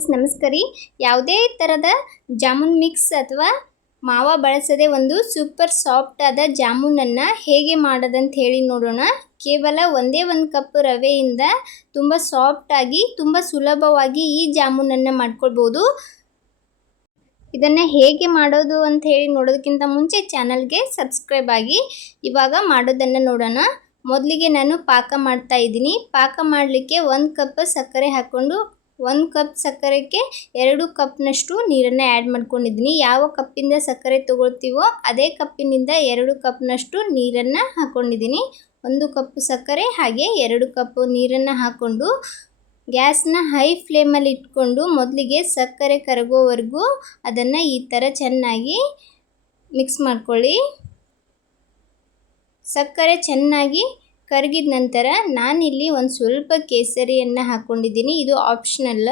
Friends ನಮಸ್ಕಾರ ರೀ. ಯಾವುದೇ ಥರದ ಜಾಮೂನ್ ಮಿಕ್ಸ್ ಅಥವಾ ಮಾವ ಬಳಸದೆ ಒಂದು ಸೂಪರ್ ಸಾಫ್ಟ್ ಆದ ಜಾಮೂನನ್ನು ಹೇಗೆ ಮಾಡೋದಂತ ಹೇಳಿ ನೋಡೋಣ. ಕೇವಲ ಒಂದೇ ಒಂದು ಕಪ್ ರವೆಯಿಂದ ತುಂಬ ಸಾಫ್ಟಾಗಿ ತುಂಬ ಸುಲಭವಾಗಿ ಈ ಜಾಮೂನನ್ನು ಮಾಡ್ಕೊಳ್ಬೋದು. ಇದನ್ನು ಹೇಗೆ ಮಾಡೋದು ಅಂತ ಹೇಳಿ ನೋಡೋದಕ್ಕಿಂತ ಮುಂಚೆ ಚಾನಲ್ಗೆ ಸಬ್ಸ್ಕ್ರೈಬ್ ಆಗಿ. ಇವಾಗ ಮಾಡೋದನ್ನು ನೋಡೋಣ. ಮೊದಲಿಗೆ ನಾನು ಪಾಕ ಮಾಡ್ತಾ ಇದ್ದೀನಿ. ಪಾಕ ಮಾಡಲಿಕ್ಕೆ 1 ಕಪ್ ಸಕ್ಕರೆ ಹಾಕ್ಕೊಂಡು 1 ಕಪ್ ಸಕ್ಕರೆಗೆ 2 ಕಪ್ನಷ್ಟು ನೀರನ್ನು ಆ್ಯಡ್ ಮಾಡ್ಕೊಂಡಿದ್ದೀನಿ. ಯಾವ ಕಪ್ಪಿಂದ ಸಕ್ಕರೆ ತೊಗೊಳ್ತೀವೋ ಅದೇ ಕಪ್ಪಿನಿಂದ 2 ಕಪ್ನಷ್ಟು ನೀರನ್ನು ಹಾಕ್ಕೊಂಡಿದ್ದೀನಿ. 1 ಕಪ್ ಸಕ್ಕರೆ ಹಾಗೆ 2 ಕಪ್ ನೀರನ್ನು ಹಾಕ್ಕೊಂಡು ಗ್ಯಾಸ್ನ ಹೈ ಫ್ಲೇಮಲ್ಲಿ ಇಟ್ಕೊಂಡು ಮೊದಲಿಗೆ ಸಕ್ಕರೆ ಕರಗೋವರೆಗೂ ಅದನ್ನು ಈ ಥರ ಚೆನ್ನಾಗಿ ಮಿಕ್ಸ್ ಮಾಡ್ಕೊಳ್ಳಿ. ಸಕ್ಕರೆ ಚೆನ್ನಾಗಿ ಕರಗಿದ ನಂತರ ನಾನಿಲ್ಲಿ ಒಂದು ಸ್ವಲ್ಪ ಕೇಸರಿಯನ್ನು ಹಾಕ್ಕೊಂಡಿದ್ದೀನಿ. ಇದು ಆಪ್ಷನಲ್,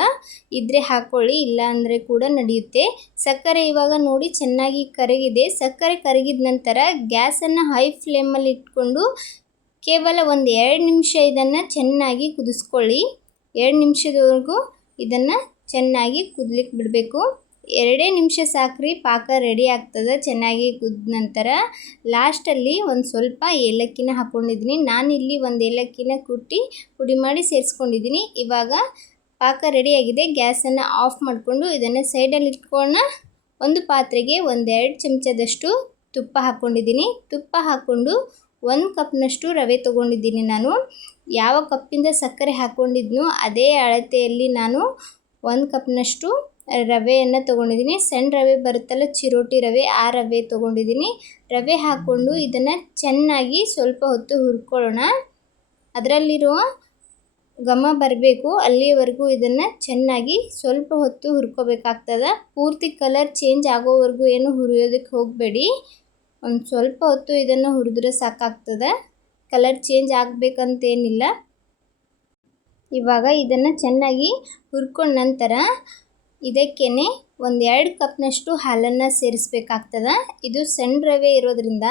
ಇದ್ದರೆ ಹಾಕ್ಕೊಳ್ಳಿ, ಇಲ್ಲ ಅಂದರೆ ಕೂಡ ನಡೆಯುತ್ತೆ. ಸಕ್ಕರೆ ಇವಾಗ ನೋಡಿ ಚೆನ್ನಾಗಿ ಕರಗಿದೆ. ಸಕ್ಕರೆ ಕರಗಿದ ನಂತರ ಗ್ಯಾಸನ್ನು ಹೈ ಫ್ಲೇಮಲ್ಲಿ ಇಟ್ಕೊಂಡು ಕೇವಲ ಒಂದು 2 ನಿಮಿಷ ಇದನ್ನು ಚೆನ್ನಾಗಿ ಕುದಿಸ್ಕೊಳ್ಳಿ. 2 ನಿಮಿಷದವರೆಗೂ ಇದನ್ನು ಚೆನ್ನಾಗಿ ಕುದಲಿಕ್ಕೆ ಬಿಡಬೇಕು. 2 ನಿಮಿಷ ಸಾಕ್ರಿ, ಪಾಕ ರೆಡಿ ಆಗ್ತದೆ. ಚೆನ್ನಾಗಿ ಕುದ್ದ ನಂತರ ಲಾಸ್ಟಲ್ಲಿ ಒಂದು ಸ್ವಲ್ಪ ಏಲಕ್ಕಿನ ಹಾಕ್ಕೊಂಡಿದ್ದೀನಿ. ನಾನಿಲ್ಲಿ ಒಂದು ಏಲಕ್ಕಿನ ಕುಟ್ಟಿ ಪುಡಿ ಮಾಡಿ ಸೇರಿಸ್ಕೊಂಡಿದ್ದೀನಿ. ಇವಾಗ ಪಾಕ ರೆಡಿಯಾಗಿದೆ. ಗ್ಯಾಸನ್ನು ಆಫ್ ಮಾಡಿಕೊಂಡು ಇದನ್ನು ಸೈಡಲ್ಲಿ ಇಟ್ಕೊಳ್ಳೋಣ. ಒಂದು ಪಾತ್ರೆಗೆ 1-2 ಚಮಚದಷ್ಟು ತುಪ್ಪ ಹಾಕ್ಕೊಂಡಿದ್ದೀನಿ. ತುಪ್ಪ ಹಾಕ್ಕೊಂಡು 1 ಕಪ್ನಷ್ಟು ರವೆ ತೊಗೊಂಡಿದ್ದೀನಿ. ನಾನು ಯಾವ ಕಪ್ಪಿಂದ ಸಕ್ಕರೆ ಹಾಕ್ಕೊಂಡಿದ್ನೋ ಅದೇ ಅಳತೆಯಲ್ಲಿ ನಾನು 1 ಕಪ್ನಷ್ಟು ರವೆಯನ್ನು ತೊಗೊಂಡಿದ್ದೀನಿ. ಸಣ್ಣ ರವೆ ಬರುತ್ತಲ್ಲ, ಚಿರೋಟಿ ರವೆ, ಆ ರವೆ ತೊಗೊಂಡಿದ್ದೀನಿ. ರವೆ ಹಾಕ್ಕೊಂಡು ಇದನ್ನು ಚೆನ್ನಾಗಿ ಸ್ವಲ್ಪ ಹೊತ್ತು ಹುರ್ಕೊಳ್ಳೋಣ. ಅದರಲ್ಲಿರುವ ಘಮ ಬರಬೇಕು, ಅಲ್ಲಿಯವರೆಗೂ ಇದನ್ನು ಚೆನ್ನಾಗಿ ಸ್ವಲ್ಪ ಹೊತ್ತು ಹುರ್ಕೋಬೇಕಾಗ್ತದೆ. ಪೂರ್ತಿ ಕಲರ್ ಚೇಂಜ್ ಆಗೋವರೆಗೂ ಏನು ಹುರಿಯೋದಕ್ಕೆ ಹೋಗಬೇಡಿ. ಒಂದು ಸ್ವಲ್ಪ ಹೊತ್ತು ಇದನ್ನು ಹುರಿದ್ರೆ ಸಾಕಾಗ್ತದೆ. ಕಲರ್ ಚೇಂಜ್ ಆಗಬೇಕಂತೇನಿಲ್ಲ. ಇವಾಗ ಇದನ್ನು ಚೆನ್ನಾಗಿ ಹುರ್ಕೊಂಡ ನಂತರ ಇದಕ್ಕೇ 1-2 ಕಪ್ನಷ್ಟು ಹಾಲನ್ನು ಸೇರಿಸ್ಬೇಕಾಗ್ತದೆ. ಇದು ಸಣ್ಣ ರವೆ ಇರೋದ್ರಿಂದ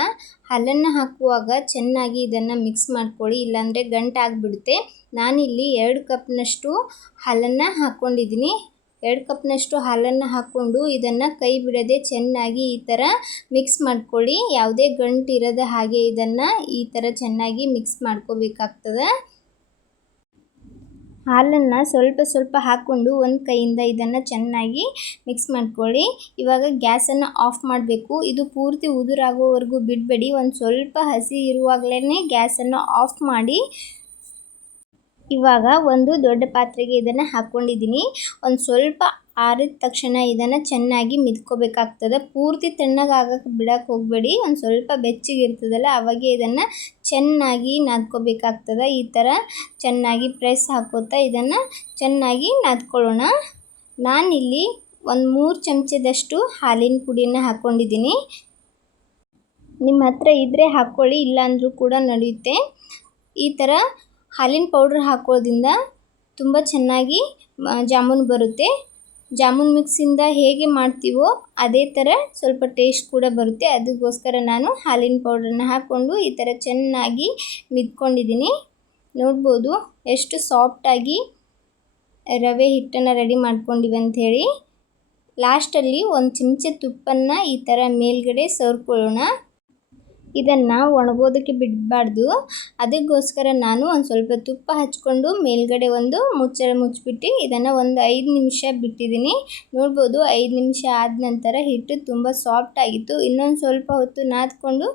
ಹಾಲನ್ನು ಹಾಕುವಾಗ ಚೆನ್ನಾಗಿ ಇದನ್ನು ಮಿಕ್ಸ್ ಮಾಡ್ಕೊಳ್ಳಿ, ಇಲ್ಲಾಂದರೆ ಗಂಟಾಗಿಬಿಡುತ್ತೆ. ನಾನಿಲ್ಲಿ 2 ಕಪ್ನಷ್ಟು ಹಾಲನ್ನು ಹಾಕ್ಕೊಂಡಿದ್ದೀನಿ. 2 ಕಪ್ನಷ್ಟು ಹಾಲನ್ನು ಹಾಕ್ಕೊಂಡು ಇದನ್ನು ಕೈ ಬಿಡದೆ ಚೆನ್ನಾಗಿ ಈ ಥರ ಮಿಕ್ಸ್ ಮಾಡ್ಕೊಳ್ಳಿ. ಯಾವುದೇ ಗಂಟು ಇರದ ಹಾಗೆ ಇದನ್ನು ಈ ಥರ ಚೆನ್ನಾಗಿ ಮಿಕ್ಸ್ ಮಾಡ್ಕೋಬೇಕಾಗ್ತದೆ. ಹಾಲನ್ನು ಸ್ವಲ್ಪ ಸ್ವಲ್ಪ ಹಾಕ್ಕೊಂಡು ಒಂದು ಕೈಯಿಂದ ಇದನ್ನು ಚೆನ್ನಾಗಿ ಮಿಕ್ಸ್ ಮಾಡ್ಕೊಳ್ಳಿ. ಇವಾಗ ಗ್ಯಾಸನ್ನು ಆಫ್ ಮಾಡಬೇಕು. ಇದು ಪೂರ್ತಿ ಉದುರಾಗೋವರೆಗೂ ಬಿಡಬೇಡಿ. ಒಂದು ಸ್ವಲ್ಪ ಹಸಿ ಇರುವಾಗಲೇ ಗ್ಯಾಸನ್ನು ಆಫ್ ಮಾಡಿ. ಇವಾಗ ಒಂದು ದೊಡ್ಡ ಪಾತ್ರೆಗೆ ಇದನ್ನು ಹಾಕ್ಕೊಂಡಿದ್ದೀನಿ. ಒಂದು ಸ್ವಲ್ಪ ಆರಿದ ತಕ್ಷಣ ಇದನ್ನು ಚೆನ್ನಾಗಿ ಮಿದ್ಕೋಬೇಕಾಗ್ತದೆ. ಪೂರ್ತಿ ತಣ್ಣಗಾಗಕ್ಕೆ ಬಿಡಕ್ಕೆ ಹೋಗಬೇಡಿ. ಒಂದು ಸ್ವಲ್ಪ ಬೆಚ್ಚಗಿರ್ತದಲ್ಲ ಅವಾಗೆ ಇದನ್ನು ಚೆನ್ನಾಗಿ ನಾದ್ಕೋಬೇಕಾಗ್ತದೆ. ಈ ಥರ ಚೆನ್ನಾಗಿ ಪ್ರೆಸ್ ಹಾಕೋತಾ ಇದನ್ನು ಚೆನ್ನಾಗಿ ನಾದ್ಕೊಳ್ಳೋಣ. ನಾನಿಲ್ಲಿ ಒಂದು 3 ಚಮಚದಷ್ಟು ಹಾಲಿನ ಪುಡಿಯನ್ನು ಹಾಕ್ಕೊಂಡಿದ್ದೀನಿ. ನಿಮ್ಮ ಹತ್ರ ಇದ್ದರೆ ಹಾಕ್ಕೊಳ್ಳಿ, ಇಲ್ಲಾಂದರೂ ಕೂಡ ನಡೆಯುತ್ತೆ. ಈ ಥರ ಹಾಲಿನ ಪೌಡ್ರ್ ಹಾಕೋದ್ರಿಂದ ತುಂಬ ಚೆನ್ನಾಗಿ ಜಾಮೂನು ಬರುತ್ತೆ. ಜಾಮೂನ್ ಮಿಕ್ಸಿಂದ ಹೇಗೆ ಮಾಡ್ತೀವೋ ಅದೇ ಥರ ಸ್ವಲ್ಪ ಟೇಸ್ಟ್ ಕೂಡ ಬರುತ್ತೆ. ಅದಕ್ಕೋಸ್ಕರ ನಾನು ಹಾಲಿನ ಪೌಡ್ರನ್ನ ಹಾಕ್ಕೊಂಡು ಈ ಥರ ಚೆನ್ನಾಗಿ ಮಿದ್ಕೊಂಡಿದ್ದೀನಿ. ನೋಡ್ಬೋದು ಎಷ್ಟು ಸಾಫ್ಟಾಗಿ ರವೆ ಹಿಟ್ಟನ್ನು ರೆಡಿ ಮಾಡ್ಕೊಂಡಿವಿ ಅಂಥೇಳಿ. ಲಾಸ್ಟಲ್ಲಿ 1 ಚಮಚ ತುಪ್ಪನ್ನು ಈ ಥರ ಮೇಲ್ಗಡೆ ಸವರ್ಕೊಳ್ಳೋಣ. ಇದನ್ನು ಒಣಗೋದಕ್ಕೆ ಬಿಡಬಾರ್ದು. ಅದಕ್ಕೋಸ್ಕರ ನಾನು ಒಂದು ಸ್ವಲ್ಪ ತುಪ್ಪ ಹಚ್ಕೊಂಡು ಮೇಲ್ಗಡೆ ಒಂದು ಮುಚ್ಚಳ ಮುಚ್ಚಿಬಿಟ್ಟು ಇದನ್ನು ಒಂದು 5 ನಿಮಿಷ ಬಿಟ್ಟಿದ್ದೀನಿ. ನೋಡ್ಬೋದು 5 ನಿಮಿಷ ಆದ ನಂತರ ಹಿಟ್ಟು ತುಂಬ ಸಾಫ್ಟ್ ಆಗಿತ್ತು. ಇನ್ನೊಂದು ಸ್ವಲ್ಪ ಹೊತ್ತು ನಾದ್ಕೊಂಡು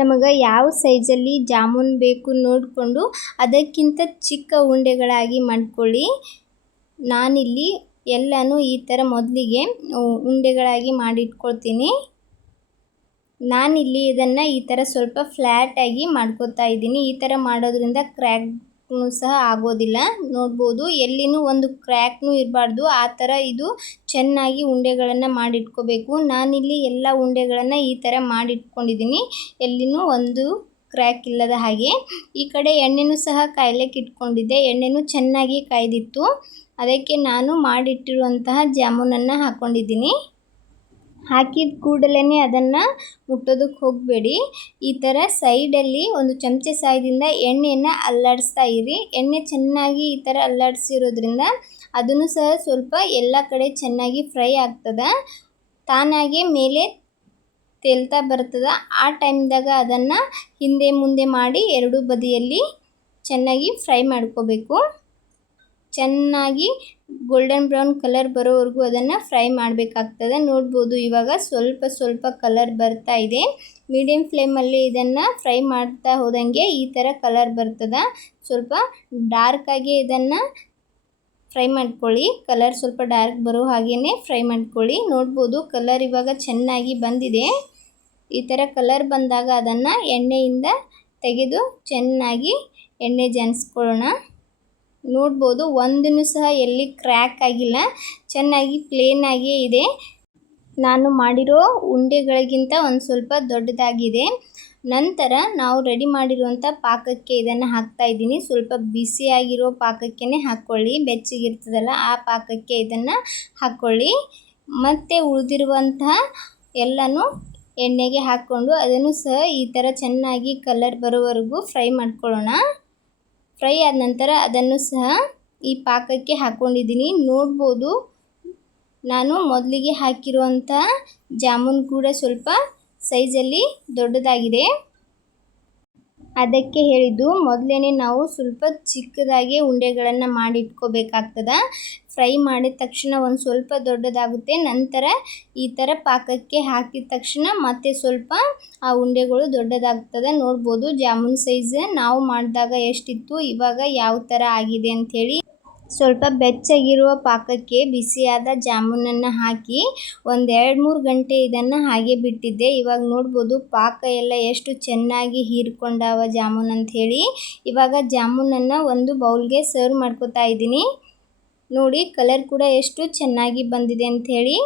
ನಮಗೆ ಯಾವ ಸೈಜಲ್ಲಿ ಜಾಮೂನ್ ಬೇಕು ನೋಡಿಕೊಂಡು ಅದಕ್ಕಿಂತ ಚಿಕ್ಕ ಉಂಡೆಗಳಾಗಿ ಮಾಡ್ಕೊಳ್ಳಿ. ನಾನಿಲ್ಲಿ ಎಲ್ಲನೂ ಈ ಥರ ಮೊದಲಿಗೆ ಉಂಡೆಗಳಾಗಿ ಮಾಡಿಟ್ಕೊಳ್ತೀನಿ. ನಾನಿಲ್ಲಿ ಇದನ್ನು ಈ ಥರ ಸ್ವಲ್ಪ ಫ್ಲ್ಯಾಟಾಗಿ ಮಾಡ್ಕೋತಾ ಇದ್ದೀನಿ. ಈ ಥರ ಮಾಡೋದ್ರಿಂದ ಕ್ರ್ಯಾಕ್ನೂ ಸಹ ಆಗೋದಿಲ್ಲ. ನೋಡ್ಬೋದು ಎಲ್ಲಿನೂ ಒಂದು ಕ್ರ್ಯಾಕ್ನೂ ಇರಬಾರ್ದು. ಆ ಥರ ಇದು ಚೆನ್ನಾಗಿ ಉಂಡೆಗಳನ್ನು ಮಾಡಿಟ್ಕೋಬೇಕು. ನಾನಿಲ್ಲಿ ಎಲ್ಲ ಉಂಡೆಗಳನ್ನು ಈ ಥರ ಮಾಡಿಟ್ಕೊಂಡಿದ್ದೀನಿ, ಎಲ್ಲಿನೂ ಒಂದು ಕ್ರ್ಯಾಕ್ ಇಲ್ಲದ ಹಾಗೆ. ಈ ಕಡೆ ಎಣ್ಣೆನೂ ಸಹ ಕಾಯ್ಲಿಕ್ಕೆ ಇಟ್ಕೊಂಡಿದ್ದೆ. ಎಣ್ಣೆನೂ ಚೆನ್ನಾಗಿ ಕಾಯ್ದಿತ್ತು. ಅದಕ್ಕೆ ನಾನು ಮಾಡಿಟ್ಟಿರುವಂತಹ ಜಾಮೂನನ್ನು ಹಾಕ್ಕೊಂಡಿದ್ದೀನಿ. ಹಾಕಿದ ಕೂಡಲೇ ಅದನ್ನು ಮುಟ್ಟೋದಕ್ಕೆ ಹೋಗಬೇಡಿ. ಈ ಥರ ಸೈಡಲ್ಲಿ ಒಂದು ಚಮಚೆ ಸಹಾಯದಿಂದ ಎಣ್ಣೆಯನ್ನು ಅಲ್ಲಾಡಿಸ್ತಾ ಇರಿ. ಎಣ್ಣೆ ಚೆನ್ನಾಗಿ ಈ ಥರ ಅಲ್ಲಾಡಿಸಿರೋದ್ರಿಂದ ಅದನ್ನು ಸಹ ಸ್ವಲ್ಪ ಎಲ್ಲ ಕಡೆ ಚೆನ್ನಾಗಿ ಫ್ರೈ ಆಗ್ತದೆ. ತಾನಾಗೆ ಮೇಲೆ ತೇಲ್ತಾ ಬರ್ತದೆ. ಆ ಟೈಮ್ದಾಗ ಅದನ್ನು ಹಿಂದೆ ಮುಂದೆ ಮಾಡಿ ಎರಡೂ ಬದಿಯಲ್ಲಿ ಚೆನ್ನಾಗಿ ಫ್ರೈ ಮಾಡ್ಕೋಬೇಕು. ಚೆನ್ನಾಗಿ ಗೋಲ್ಡನ್ ಬ್ರೌನ್ ಕಲರ್ ಬರೋವರೆಗೂ ಅದನ್ನು ಫ್ರೈ ಮಾಡಬೇಕಾಗ್ತದೆ. ನೋಡ್ಬೋದು ಇವಾಗ ಸ್ವಲ್ಪ ಸ್ವಲ್ಪ ಕಲರ್ ಬರ್ತಾ ಇದೆ. ಮೀಡಿಯಮ್ ಫ್ಲೇಮಲ್ಲಿ ಇದನ್ನು ಫ್ರೈ ಮಾಡ್ತಾ ಹೋದಂಗೆ ಈ ಥರ ಕಲರ್ ಬರ್ತದೆ. ಸ್ವಲ್ಪ ಡಾರ್ಕಾಗಿ ಇದನ್ನು ಫ್ರೈ ಮಾಡ್ಕೊಳ್ಳಿ. ಕಲರ್ ಸ್ವಲ್ಪ ಡಾರ್ಕ್ ಬರೋ ಹಾಗೇ ಫ್ರೈ ಮಾಡ್ಕೊಳ್ಳಿ. ನೋಡ್ಬೋದು ಕಲರ್ ಇವಾಗ ಚೆನ್ನಾಗಿ ಬಂದಿದೆ. ಈ ಥರ ಕಲರ್ ಬಂದಾಗ ಅದನ್ನು ಎಣ್ಣೆಯಿಂದ ತೆಗೆದು ಚೆನ್ನಾಗಿ ಎಣ್ಣೆ ಜಾನ್ಸ್ಕೊಳ್ಳೋಣ. ನೋಡ್ಬೋದು ಒಂದೂ ಸಹ ಎಲ್ಲಿ ಕ್ರ್ಯಾಕ್ ಆಗಿಲ್ಲ, ಚೆನ್ನಾಗಿ ಪ್ಲೇನ್ ಆಗಿಯೇ ಇದೆ. ನಾನು ಮಾಡಿರೋ ಉಂಡೆಗಳಿಗಿಂತ ಒಂದು ಸ್ವಲ್ಪ ದೊಡ್ಡದಾಗಿದೆ. ನಂತರ ನಾವು ರೆಡಿ ಮಾಡಿರುವಂಥ ಪಾಕಕ್ಕೆ ಇದನ್ನು ಹಾಕ್ತಾಯಿದ್ದೀನಿ. ಸ್ವಲ್ಪ ಬಿಸಿಯಾಗಿರೋ ಪಾಕಕ್ಕೆ ಹಾಕ್ಕೊಳ್ಳಿ. ಬೆಚ್ಚಗಿರ್ತದಲ್ಲ ಆ ಪಾಕಕ್ಕೆ ಇದನ್ನು ಹಾಕ್ಕೊಳ್ಳಿ. ಮತ್ತು ಉಳಿದಿರುವಂತಹ ಎಲ್ಲನೂ ಎಣ್ಣೆಗೆ ಹಾಕ್ಕೊಂಡು ಅದನ್ನು ಸಹ ಈ ಥರ ಚೆನ್ನಾಗಿ ಕಲರ್ ಬರೋವರೆಗೂ ಫ್ರೈ ಮಾಡ್ಕೊಳ್ಳೋಣ. ಫ್ರೈ ಆದ ನಂತರ ಅದನ್ನು ಸಹ ಈ ಪಾಕಕ್ಕೆ ಹಾಕ್ಕೊಂಡಿದ್ದೀನಿ. ನೋಡ್ಬೋದು ನಾನು ಮೊದಲಿಗೆ ಹಾಕಿರುವಂಥ ಜಾಮೂನ್ ಕೂಡ ಸ್ವಲ್ಪ ಸೈಜಲ್ಲಿ ದೊಡ್ಡದಾಗಿದೆ. ಅದಕ್ಕೆ ಹೇಳಿದ್ದು ಮೊದಲೇ ನಾವು ಸ್ವಲ್ಪ ಚಿಕ್ಕದಾಗಿ ಉಂಡೆಗಳನ್ನು ಮಾಡಿಟ್ಕೋಬೇಕಾಗ್ತದೆ. ಫ್ರೈ ಮಾಡಿದ ತಕ್ಷಣ ಒಂದು ಸ್ವಲ್ಪ ದೊಡ್ಡದಾಗುತ್ತೆ. ನಂತರ ಈ ಥರ ಪಾಕಕ್ಕೆ ಹಾಕಿದ ತಕ್ಷಣ ಮತ್ತೆ ಸ್ವಲ್ಪ ಆ ಉಂಡೆಗಳು ದೊಡ್ಡದಾಗ್ತದೆ. ನೋಡ್ಬೋದು ಜಾಮೂನ್ ಸೈಜ್ ನಾವು ಮಾಡಿದಾಗ ಎಷ್ಟಿತ್ತು, ಇವಾಗ ಯಾವ ಥರ ಆಗಿದೆ ಅಂಥೇಳಿ. ಸ್ವಲ್ಪ ಬೆಚ್ಚಗಿರುವ ಪಾಕಕ್ಕೆ ಬಿಸಿಯಾದ ಜಾಮೂನನ್ನು ಹಾಕಿ ಒಂದು 2-3 ಗಂಟೆ ಇದನ್ನು ಹಾಗೆ ಬಿಟ್ಟಿದ್ದೆ. ಇವಾಗ ನೋಡ್ಬೋದು ಪಾಕ ಎಲ್ಲ ಎಷ್ಟು ಚೆನ್ನಾಗಿ ಹೀರ್ಕೊಂಡಾವ ಜಾಮೂನ್ ಅಂಥೇಳಿ. ಇವಾಗ ಜಾಮೂನನ್ನು ಒಂದು ಬೌಲ್ಗೆ ಸರ್ವ್ ಮಾಡ್ಕೋತಾ ಇದ್ದೀನಿ. ನೋಡಿ ಕಲರ್ ಕೂಡ ಎಷ್ಟು ಚೆನ್ನಾಗಿ ಬಂದಿದೆ ಅಂಥೇಳಿ.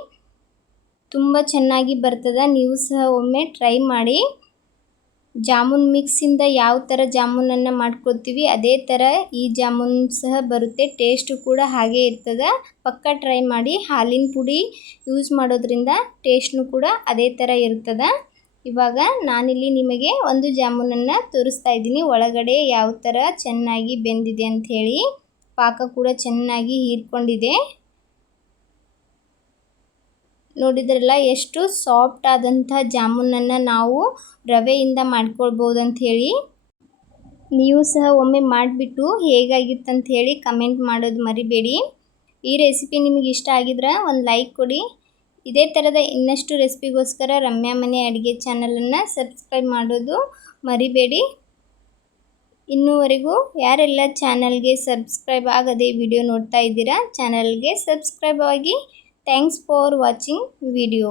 ತುಂಬ ಚೆನ್ನಾಗಿ ಬರ್ತದೆ. ನೀವು ಸಹ ಒಮ್ಮೆ ಟ್ರೈ ಮಾಡಿ. ಜಾಮೂನ್ ಮಿಕ್ಸಿಂದ ಯಾವ ಥರ ಜಾಮೂನನ್ನು ಮಾಡ್ಕೊಳ್ತೀವಿ ಅದೇ ಥರ ಈ ಜಾಮೂನ್ ಸಹ ಬರುತ್ತೆ. ಟೇಸ್ಟು ಕೂಡ ಹಾಗೆ ಇರ್ತದೆ. ಪಕ್ಕ ಟ್ರೈ ಮಾಡಿ. ಹಾಲಿನ ಪುಡಿ ಯೂಸ್ ಮಾಡೋದ್ರಿಂದ ಟೇಸ್ಟ್ನು ಕೂಡ ಅದೇ ಥರ ಇರ್ತದೆ. ಇವಾಗ ನಾನಿಲ್ಲಿ ನಿಮಗೆ ಒಂದು ಜಾಮೂನನ್ನು ತೋರಿಸ್ತಾ ಇದ್ದೀನಿ. ಒಳಗಡೆ ಯಾವ ಥರ ಚೆನ್ನಾಗಿ ಬೆಂದಿದೆ ಅಂಥೇಳಿ. ಪಾಕ ಕೂಡ ಚೆನ್ನಾಗಿ ಹೀರ್ಕೊಂಡಿದೆ. ನೋಡಿದ್ರಲ್ಲ ಎಷ್ಟು ಸಾಫ್ಟ್ ಆದಂಥ ಜಾಮೂನನ್ನು ನಾವು ರವೆಯಿಂದ ಮಾಡ್ಕೊಳ್ಬೋದು ಅಂಥೇಳಿ. ನೀವು ಸಹ ಒಮ್ಮೆ ಮಾಡಿಬಿಟ್ಟು ಹೇಗಾಗಿತ್ತಂತ ಹೇಳಿ ಕಮೆಂಟ್ ಮಾಡೋದು ಮರಿಬೇಡಿ. ಈ ರೆಸಿಪಿ ನಿಮಗೆ ಇಷ್ಟ ಆಗಿದ್ರೆ ಒಂದು ಲೈಕ್ ಕೊಡಿ. ಇದೇ ಥರದ ಇನ್ನಷ್ಟು ರೆಸಿಪಿಗೋಸ್ಕರ ರಮ್ಯಾ ಮನೆ ಅಡುಗೆ ಚಾನಲನ್ನು ಸಬ್ಸ್ಕ್ರೈಬ್ ಮಾಡೋದು ಮರಿಬೇಡಿ. ಇನ್ನೂವರೆಗೂ ಯಾರೆಲ್ಲ ಚಾನಲ್ಗೆ ಸಬ್ಸ್ಕ್ರೈಬ್ ಆಗದೆ ವಿಡಿಯೋ ನೋಡ್ತಾ ಇದ್ದೀರಾ ಚಾನಲ್ಗೆ ಸಬ್ಸ್ಕ್ರೈಬ್ ಆಗಿ. Thanks for watching video.